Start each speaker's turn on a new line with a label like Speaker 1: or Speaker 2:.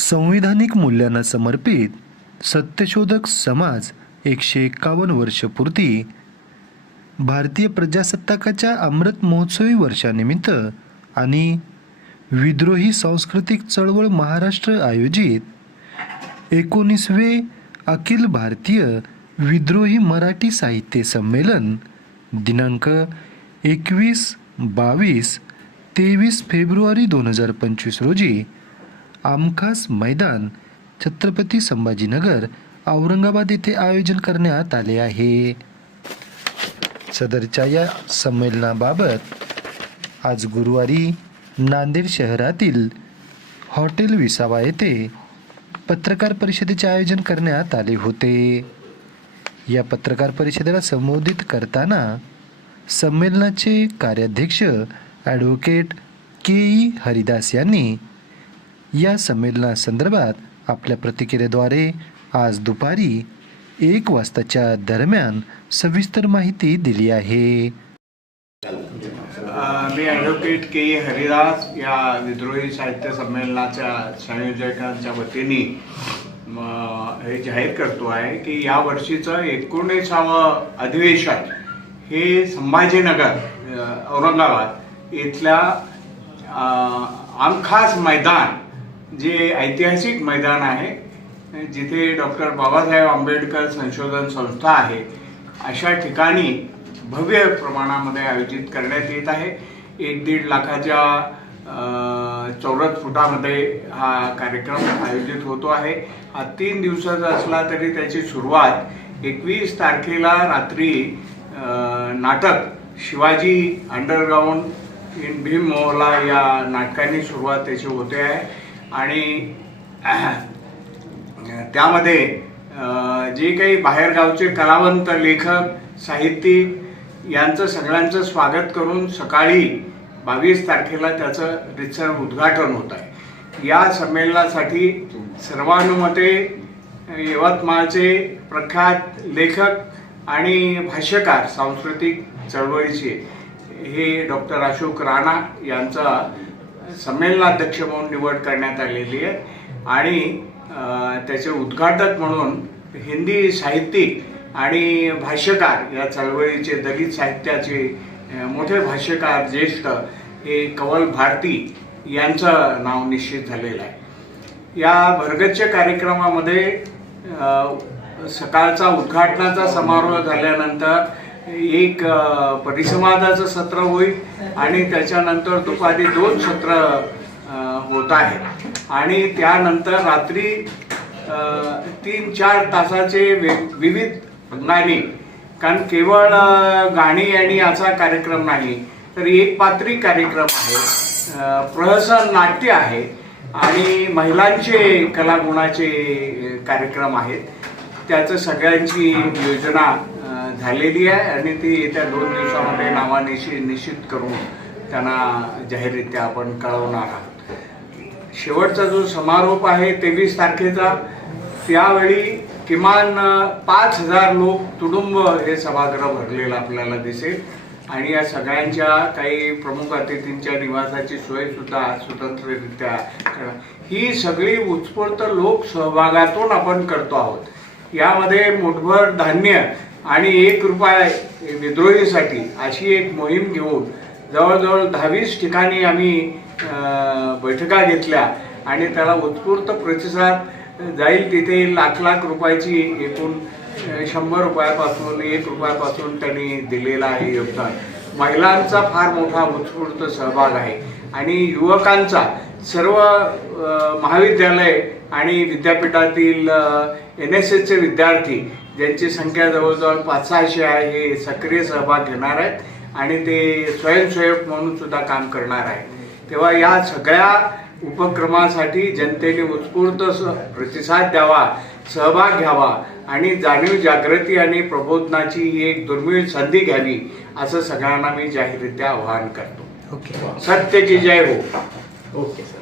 Speaker 1: संविधानिक मूल्यांना समर्पित सत्यशोधक समाज एकशे एक्कावन्न वर्षपूर्ती भारतीय प्रजासत्ताकाच्या अमृत महोत्सवी वर्षानिमित्त आणि विद्रोही सांस्कृतिक चळवळ महाराष्ट्र आयोजित एकोणीसवे अखिल भारतीय विद्रोही मराठी साहित्य संमेलन दिनांक एकवीस बावीस तेवीस फेब्रुवारी दोन हजार पंचवीस रोजी आमखास मैदान छत्रपती संभाजीनगर औरंगाबाद येथे आयोजन करण्यात आले आहे. सदरच्या या संमेलनाबाबत आज गुरुवारी नांदेड शहरातील हॉटेल विसावा येथे पत्रकार परिषदेचे आयोजन करण्यात आले होते. या पत्रकार परिषदेला संबोधित करताना संमेलनाचे कार्याध्यक्ष ॲडव्होकेट के ई हरिदास यांनी या संमेलनासंदर्भात आपल्या प्रतिक्रियेद्वारे आज दुपारी एक वाजताच्या दरम्यान सविस्तर माहिती दिली आहे.
Speaker 2: मी ॲडव्होकेट के ए हरिदास या विद्रोही साहित्य संमेलनाच्या संयोजकांच्या वतीने हे जाहीर करतो आहे की या वर्षीचं एकोणीसावं अधिवेशन हे संभाजीनगर औरंगाबाद इथल्या आमखास मैदान जे ऐतिहासिक मैदान आहे जिथे डॉक्टर बाबासाहेब आंबेडकर संशोधन संस्था आहे अशा ठिकाणी भव्य प्रमाणामध्ये आयोजित करण्यात येत आहे. एक दीड लाखाच्या चौरस फुटामध्ये हा कार्यक्रम आयोजित होतो आहे. हा तीन दिवसाचा असला तरी त्याची सुरुवात एकवीस तारखेला रात्री नाटक शिवाजी अंडरग्राऊंड इन भीम मोहला या नाटकांनी सुरुवात त्याची होते आहे. आणि त्यामध्ये जे काही बाहेरगावचे कलावंत लेखक साहित्यिक यांचं सगळ्यांचं स्वागत करून सकाळी बावीस तारखेला त्याचं रितसर उद्घाटन होत आहे. या संमेलनासाठी सर्वानुमते यवतमाळचे प्रख्यात लेखक आणि भाष्यकार सांस्कृतिक चळवळीचे हे डॉक्टर अशोक राणा यांचा संमेलनाध्यक्ष म्हणून निवड करण्यात आलेली आहे. आणि त्याचे उद्घाटक म्हणून हिंदी साहित्यिक आणि भाष्यकार या चळवळीचे दलित साहित्याचे मोठे भाष्यकार ज्येष्ठ हे कवल भारती यांचं नाव निश्चित झालेलं आहे. या भरगच्च कार्यक्रमामध्ये सकाळचा उद्घाटनाचा समारोह झाल्यानंतर एक परिसंवादाचं सत्र होईल आणि त्याच्यानंतर दुपारी दोन सत्र होत आहे. आणि त्यानंतर रात्री तीन चार तासाचे वे विविध गाणी कारण केवळ गाणी आणि याचा कार्यक्रम नाही तर एक पात्री कार्यक्रम आहे. प्रहसन नाट्य आहे आणि महिलांचे कलागुणाचे कार्यक्रम आहेत. त्याचं सगळ्यांची योजना झालेली आहे आणि ती येत्या दोन दिवसामध्ये नावानिशी निश्चित करून त्यांना जाहीररित्या आपण कळवणार आहोत. शेवटचा जो समारोप आहे तेवीस तारखेचा त्यावेळी किमान पाच हजार लोक तुडुंब हे सभागृह भरलेलं आपल्याला दिसेल. आणि या सगळ्यांच्या काही प्रमुख अतिथींच्या निवासाची सोय सुद्धा स्वतंत्ररित्या ही सगळी उत्स्फूर्त लोक सहभागातून आपण करतो आहोत. यामध्ये मोठभर धान्य आणि एक रुपया विद्रोहीसाठी अशी एक मोहीम घेऊन जवळजवळ दहावीस ठिकाणी आम्ही बैठका घेतल्या आणि त्याला उत्स्फूर्त प्रतिसाद जाईल तिथे लाख लाख रुपयाची एकूण शंभर रुपयापासून एक रुपयापासून त्यांनी दिलेलं आहे योगदान. महिलांचा फार मोठा उत्स्फूर्त सहभाग आहे. आणि युवकांचा सर्व महाविद्यालय आणि विद्यापीठातील एन एस एसचे विद्यार्थी ज्यांची संख्या जवळजवळ पाच सहाशे आहे हे सक्रिय सहभाग घेणार आहेत आणि ते स्वयंसेवक म्हणून सुद्धा काम करणार आहेत. तेव्हा या सगळ्या उपक्रमासाठी जनतेने उत्स्फूर्त प्रतिसाद द्यावा सहभाग घ्यावा आणि जाणीव जागृती आणि प्रबोधनाची ही एक दुर्मिळ संधी घ्यावी असं सगळ्यांना मी जाहीररित्या आवाहन करतो.
Speaker 3: ओके.
Speaker 2: सत्य की जय हो.
Speaker 3: Okay sir.